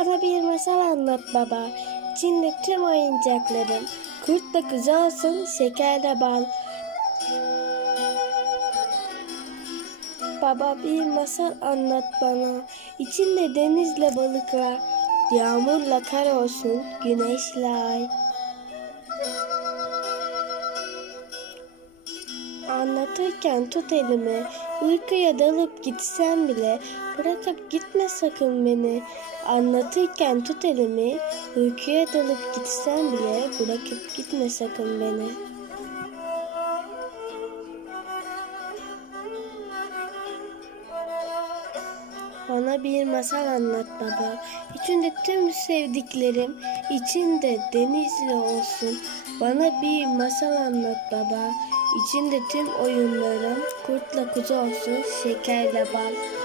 Bana bir masal anlat baba. İçinde tüm oyuncakların. Kurtla kuzu olsun, şekerle bal. Baba bir masal anlat bana. İçinde denizle balıklar. Yağmurla kar olsun, güneşle ay. Anlatırken tut elimi, uykuya dalıp gitsem bile bırakıp gitme sakın beni. Anlatırken tut elimi, uykuya dalıp gitsem bile bırakıp gitme sakın beni. Bana bir masal anlat baba. İçinde tüm sevdiklerim, içinde denizli olsun. Bana bir masal anlat baba. İçinde tüm oyunlarım, kurtla kuzu olsun, şekerle bal.